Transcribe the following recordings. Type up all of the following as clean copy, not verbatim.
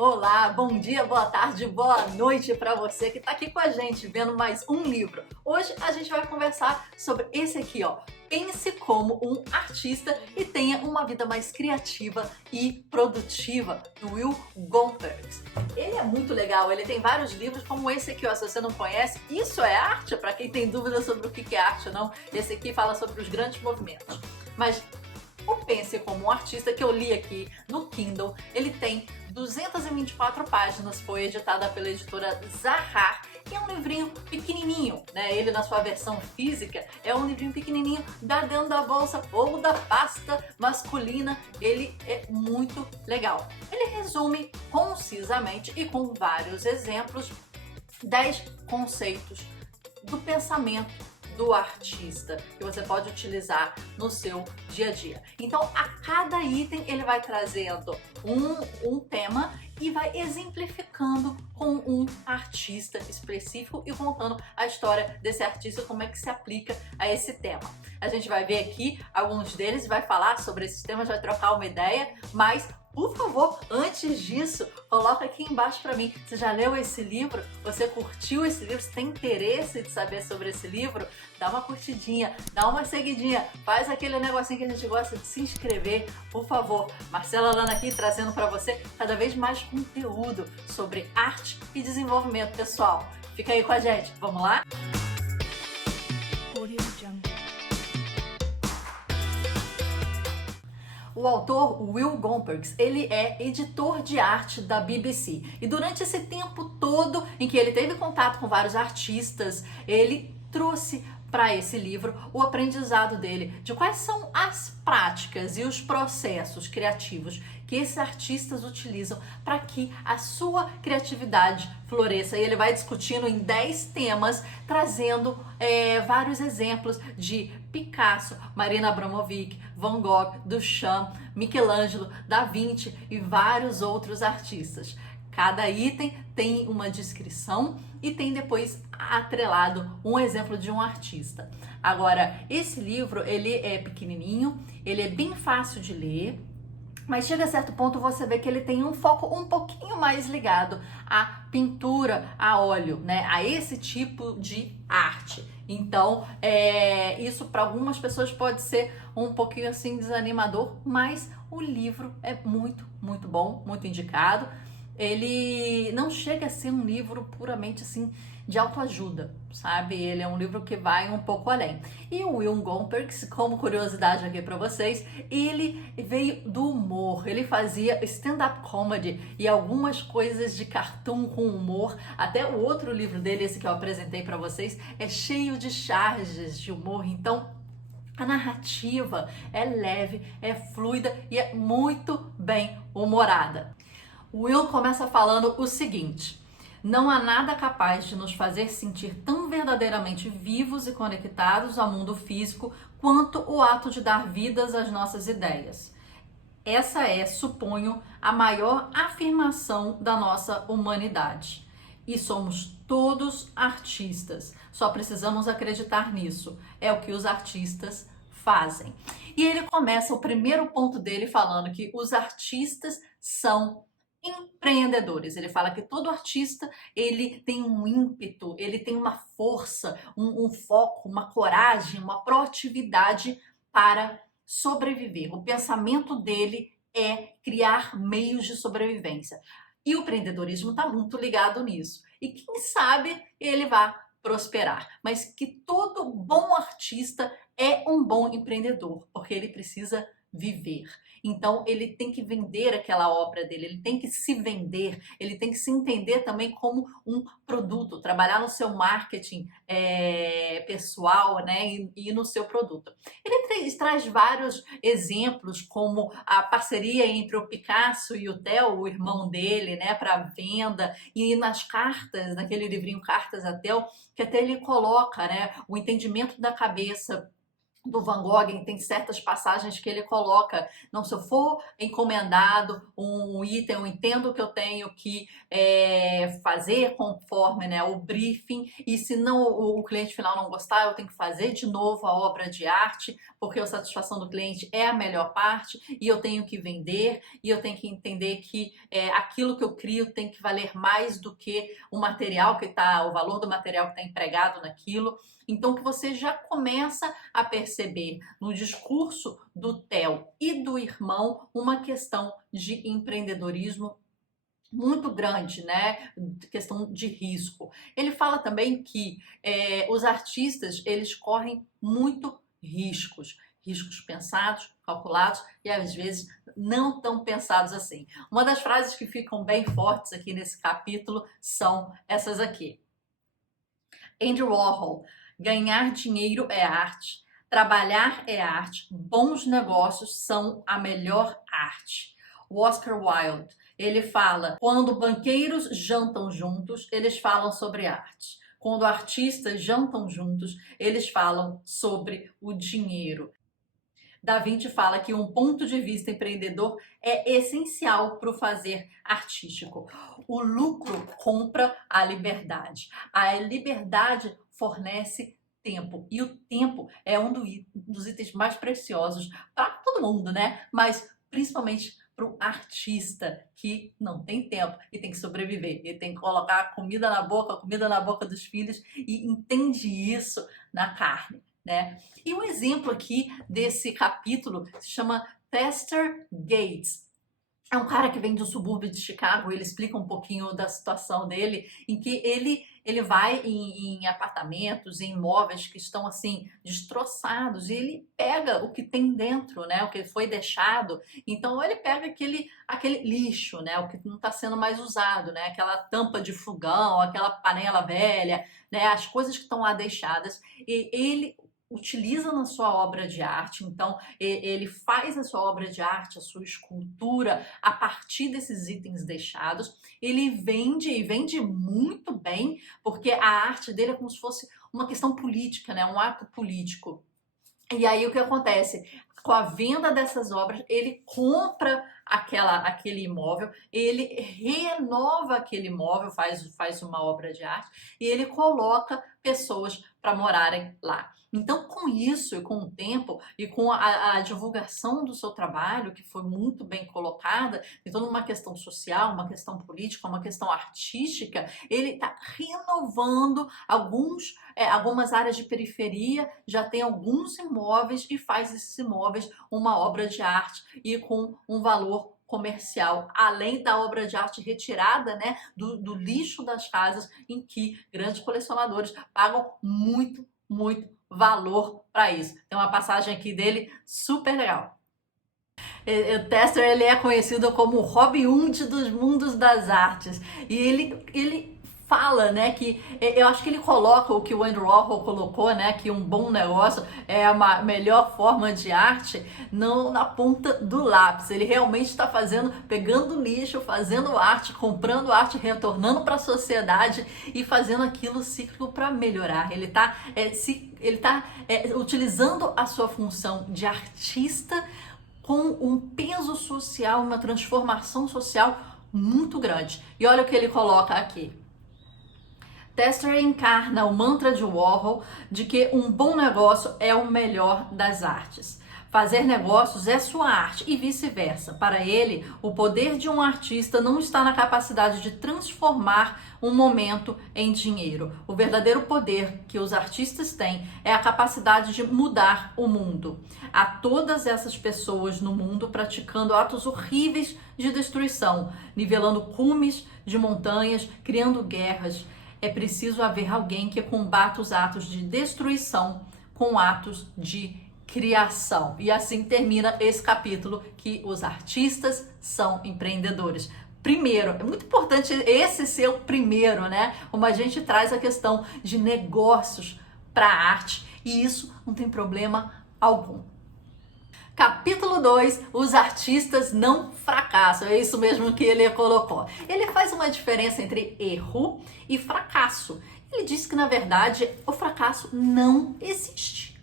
Olá, bom dia, boa tarde, boa noite para você que está aqui com a gente vendo mais um livro. Hoje a gente vai conversar sobre esse aqui, ó. Pense como um artista e tenha uma vida mais criativa e produtiva, do Will Gompertz. Ele é muito legal, ele tem vários livros como esse aqui, ó. Se você não conhece, isso é arte? Para quem tem dúvida sobre o que é arte ou não, esse aqui fala sobre os grandes movimentos. Mas o Pense como um artista, que eu li aqui no Kindle, ele tem 224 páginas, foi editada pela editora Zahar, e é um livrinho pequenininho, né? Ele na sua versão física é um livrinho pequenininho, dá dentro da bolsa ou da pasta masculina, ele é muito legal. Ele resume concisamente e com vários exemplos 10 conceitos do pensamento do artista que você pode utilizar no seu dia a dia. Então, a cada item ele vai trazendo um tema e vai exemplificando com um artista específico e contando a história desse artista, como é que se aplica a esse tema. A gente vai ver aqui alguns deles, vai falar sobre esses temas, vai trocar uma ideia, mas por favor, antes disso, coloca aqui embaixo para mim. Você já leu esse livro? Você curtiu esse livro? Você tem interesse de saber sobre esse livro? Dá uma curtidinha, dá uma seguidinha, faz aquele negocinho que a gente gosta de se inscrever, por favor. Marcela Lana aqui trazendo para você cada vez mais conteúdo sobre arte e desenvolvimento pessoal. Fica aí com a gente, vamos lá? O autor Will Gompertz, ele é editor de arte da BBC e durante esse tempo todo em que ele teve contato com vários artistas, ele trouxe para esse livro o aprendizado dele de quais são as práticas e os processos criativos que esses artistas utilizam para que a sua criatividade floresça. E ele vai discutindo em 10 temas, trazendo vários exemplos de Picasso, Marina Abramovic, Van Gogh, Duchamp, Michelangelo, Da Vinci e vários outros artistas. Cada item tem uma descrição e tem depois atrelado um exemplo de um artista. Agora, esse livro, ele é pequenininho, ele é bem fácil de ler, mas chega a certo ponto você vê que ele tem um foco um pouquinho mais ligado à pintura a óleo, né? A esse tipo de arte. Então, isso para algumas pessoas pode ser um pouquinho assim desanimador, mas o livro é muito, muito bom, muito indicado. Ele não chega a ser um livro puramente assim de autoajuda, sabe? Ele é um livro que vai um pouco além. E o Will Gompertz, como curiosidade aqui para vocês, ele veio do humor. Ele fazia stand-up comedy e algumas coisas de cartoon com humor. Até o outro livro dele, esse que eu apresentei para vocês, é cheio de charges de humor. Então, a narrativa é leve, é fluida e é muito bem humorada. O Will começa falando o seguinte: não há nada capaz de nos fazer sentir tão verdadeiramente vivos e conectados ao mundo físico quanto o ato de dar vidas às nossas ideias. Essa é, suponho, a maior afirmação da nossa humanidade. E somos todos artistas. Só precisamos acreditar nisso. É o que os artistas fazem. E ele começa o primeiro ponto dele falando que os artistas são empreendedores. Ele fala que todo artista, ele tem um ímpeto, ele tem uma força, um foco, uma coragem, uma proatividade para sobreviver. O pensamento dele é criar meios de sobrevivência. E o empreendedorismo está muito ligado nisso. E quem sabe ele vai prosperar. Mas que todo bom artista é um bom empreendedor, porque ele precisa viver. Então ele tem que vender aquela obra dele, ele tem que se vender, ele tem que se entender também como um produto, trabalhar no seu marketing pessoal, né, e no seu produto. Ele traz vários exemplos, como a parceria entre o Picasso e o Theo, o irmão dele, né, para venda, e nas cartas, naquele livrinho Cartas a Theo, que até ele coloca, né, o entendimento da cabeça do Van Gogh, tem certas passagens que ele coloca, não, se eu for encomendado um item, eu entendo que eu tenho que fazer conforme, né, o briefing, e se não o cliente final não gostar, eu tenho que fazer de novo a obra de arte, porque a satisfação do cliente é a melhor parte, e eu tenho que vender, e eu tenho que entender que aquilo que eu crio tem que valer mais do que o material que está, o valor do material que está empregado naquilo. Então, que você já começa a perceber no discurso do Theo e do irmão uma questão de empreendedorismo muito grande, né? Questão de risco. Ele fala também que os artistas, eles correm muito riscos. Riscos pensados, calculados e às vezes não tão pensados assim. Uma das frases que ficam bem fortes aqui nesse capítulo são essas aqui. Andy Warhol: ganhar dinheiro é arte, trabalhar é arte, bons negócios são a melhor arte. O Oscar Wilde, ele fala: quando banqueiros jantam juntos, eles falam sobre arte. Quando artistas jantam juntos, eles falam sobre o dinheiro. Da Vinci fala que um ponto de vista empreendedor é essencial para o fazer artístico. O lucro compra a liberdade. A liberdade fornece tempo. E o tempo é um dos itens mais preciosos para todo mundo, né? Mas principalmente para o artista que não tem tempo e tem que sobreviver. Ele tem que colocar a comida na boca dos filhos e entende isso na carne, né? E um exemplo aqui desse capítulo se chama Tester Gates. É um cara que vem do subúrbio de Chicago, ele explica um pouquinho da situação dele, em que ele vai em apartamentos, em imóveis que estão assim destroçados, e ele pega o que tem dentro, né, o que foi deixado. Então ele pega aquele lixo, né, o que não está sendo mais usado, né, aquela tampa de fogão, aquela panela velha, né, as coisas que estão lá deixadas, e ele utiliza na sua obra de arte. Então ele faz a sua obra de arte, a sua escultura a partir desses itens deixados. Ele vende e vende muito bem, porque a arte dele é como se fosse uma questão política, né? Um ato político. E aí o que acontece? Com a venda dessas obras, ele compra aquele imóvel, ele renova aquele imóvel, faz uma obra de arte e ele coloca pessoas para morarem lá. Então, com isso e com o tempo e com a divulgação do seu trabalho, que foi muito bem colocada, então uma questão social, uma questão política, uma questão artística, ele está renovando algumas áreas de periferia, já tem alguns imóveis e faz esses imóveis uma obra de arte e com um valor comercial, além da obra de arte retirada, né, do lixo das casas, em que grandes colecionadores pagam muito valor para isso. Tem uma passagem aqui dele super legal. O Tester, ele é conhecido como o Robin Hood dos mundos das artes, e ele fala, né, que eu acho que ele coloca o que o Andrew Warhol colocou, né, que um bom negócio é a melhor forma de arte, não na ponta do lápis. Ele realmente está pegando lixo, fazendo arte, comprando arte, retornando para a sociedade e fazendo aquilo ciclo para melhorar. Ele está utilizando a sua função de artista com um peso social, uma transformação social muito grande. E olha o que ele coloca aqui. Tester encarna o mantra de Warhol de que um bom negócio é o melhor das artes. Fazer negócios é sua arte e vice-versa. Para ele, o poder de um artista não está na capacidade de transformar um momento em dinheiro. O verdadeiro poder que os artistas têm é a capacidade de mudar o mundo. Há todas essas pessoas no mundo praticando atos horríveis de destruição, nivelando cumes de montanhas, criando guerras. É preciso haver alguém que combata os atos de destruição com atos de criação. E assim termina esse capítulo, que os artistas são empreendedores. Primeiro, é muito importante esse ser o primeiro, né? Como a gente traz a questão de negócios para a arte, e isso não tem problema algum. Capítulo 2, os artistas não fracassam. É isso mesmo que ele colocou. Ele faz uma diferença entre erro e fracasso. Ele diz que, na verdade, o fracasso não existe.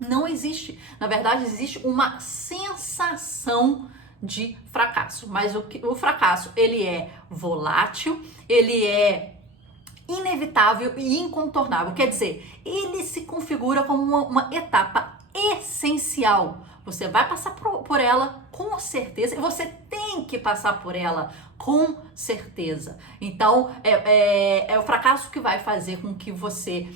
Não existe. Na verdade, existe uma sensação de fracasso. Mas o fracasso, ele é volátil, ele é inevitável e incontornável. Quer dizer, ele se configura como uma etapa essencial. Você vai passar por ela com certeza e você tem que passar por ela com certeza. Então, é o fracasso que vai fazer com que você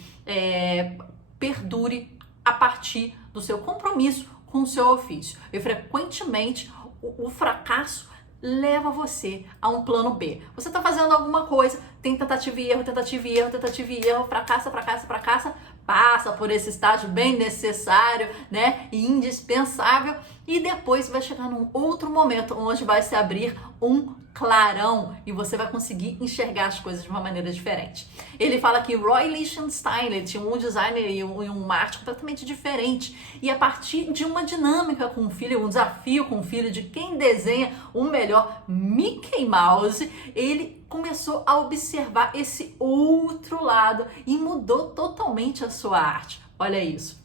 perdure a partir do seu compromisso com o seu ofício. E frequentemente o fracasso leva você a um plano B. Você está fazendo alguma coisa, tem tentativa e erro, tentativa e erro, tentativa e erro, fracassa, passa por esse estágio bem necessário, né, e indispensável, e depois vai chegar num outro momento onde vai se abrir um clarão e você vai conseguir enxergar as coisas de uma maneira diferente. Ele fala que Roy Lichtenstein, ele tinha um designer e um arte completamente diferente, e a partir de uma dinâmica com o filho, um desafio com o filho de quem desenha o melhor Mickey Mouse, ele começou a observar esse outro lado e mudou totalmente a sua arte. Olha isso.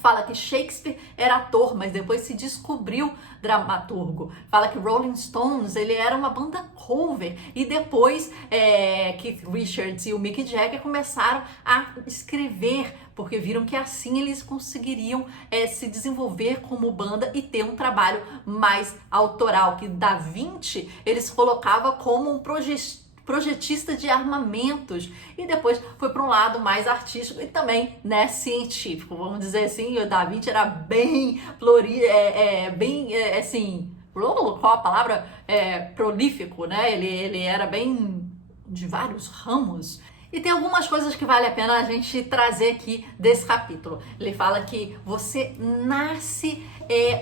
Fala que Shakespeare era ator, mas depois se descobriu dramaturgo. Fala que Rolling Stones, ele era uma banda cover. E depois Keith Richards e o Mick Jagger começaram a escrever, porque viram que assim eles conseguiriam se desenvolver como banda e ter um trabalho mais autoral. Que Da Vinci, eles colocavam como um projetista de armamentos, e depois foi para um lado mais artístico e também, né, científico, vamos dizer assim. O Da Vinci era bem assim, qual a palavra? Prolífico, né? Ele era bem de vários ramos. E tem algumas coisas que vale a pena a gente trazer aqui desse capítulo. Ele fala que você nasce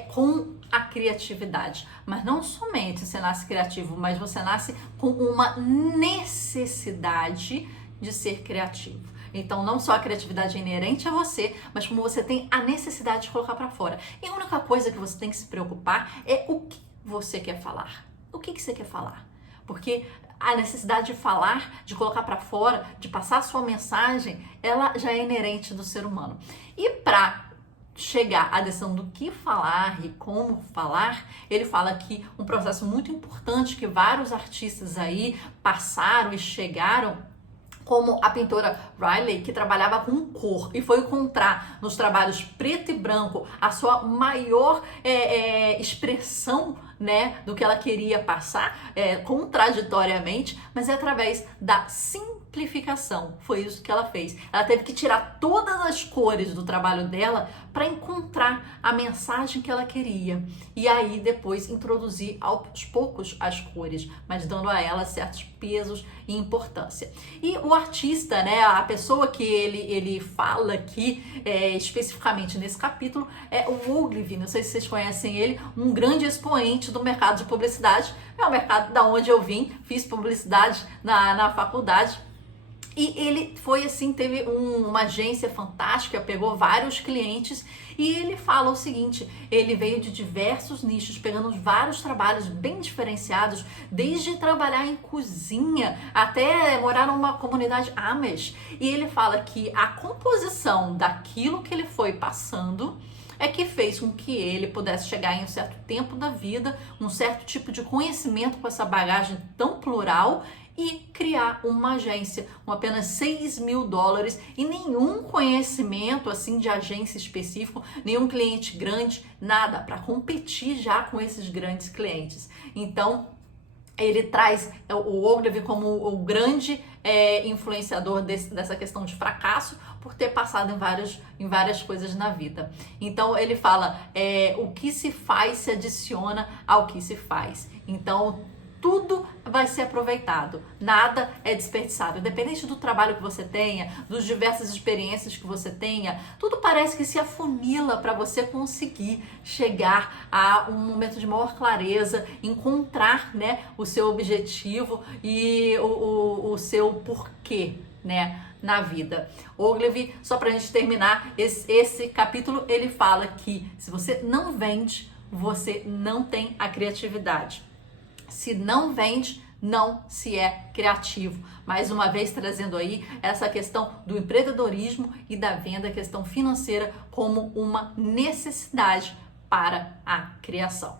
com a criatividade, mas não somente você nasce criativo, mas você nasce com uma necessidade de ser criativo. Então, não só a criatividade é inerente a você, mas como você tem a necessidade de colocar para fora. E a única coisa que você tem que se preocupar é o que você quer falar. O que você quer falar? Porque a necessidade de falar, de colocar para fora, de passar a sua mensagem, ela já é inerente do ser humano. E para chegar à decisão do que falar e como falar, ele fala que um processo muito importante que vários artistas aí passaram e chegaram, como a pintora Riley, que trabalhava com cor e foi encontrar nos trabalhos preto e branco a sua maior expressão, né, do que ela queria passar, contraditoriamente, mas é através da simplificação. Foi isso que ela fez. Ela teve que tirar todas as cores do trabalho dela para encontrar a mensagem que ela queria. E aí depois introduzir aos poucos as cores, mas dando a ela certos pesos e importância. E o artista, né, a pessoa que ele fala aqui, especificamente nesse capítulo, é o Ogilvy. Não sei se vocês conhecem ele, um grande expoente do mercado de publicidade. É o mercado da onde eu vim, fiz publicidade na faculdade. E ele foi assim, teve uma agência fantástica, pegou vários clientes, e ele fala o seguinte: ele veio de diversos nichos, pegando vários trabalhos bem diferenciados, desde trabalhar em cozinha até morar numa comunidade Amish. E ele fala que a composição daquilo que ele foi passando é que fez com que ele pudesse chegar em um certo tempo da vida, um certo tipo de conhecimento com essa bagagem tão plural, e criar uma agência com apenas $6.000 e nenhum conhecimento assim de agência específico, nenhum cliente grande, nada, para competir já com esses grandes clientes. Então, ele traz o Ogilvy como o grande influenciador dessa questão de fracasso, por ter passado em várias coisas na vida. Então ele fala, o que se faz se adiciona ao que se faz. Então tudo vai ser aproveitado, nada é desperdiçado. Independente do trabalho que você tenha, das diversas experiências que você tenha, tudo parece que se afunila para você conseguir chegar a um momento de maior clareza, encontrar, né, o seu objetivo e o seu porquê, né, na vida. Ogilvy, só pra gente terminar esse capítulo, ele fala que se você não vende, você não tem a criatividade. Se não vende, não se é criativo. Mais uma vez trazendo aí essa questão do empreendedorismo e da venda, a questão financeira como uma necessidade para a criação.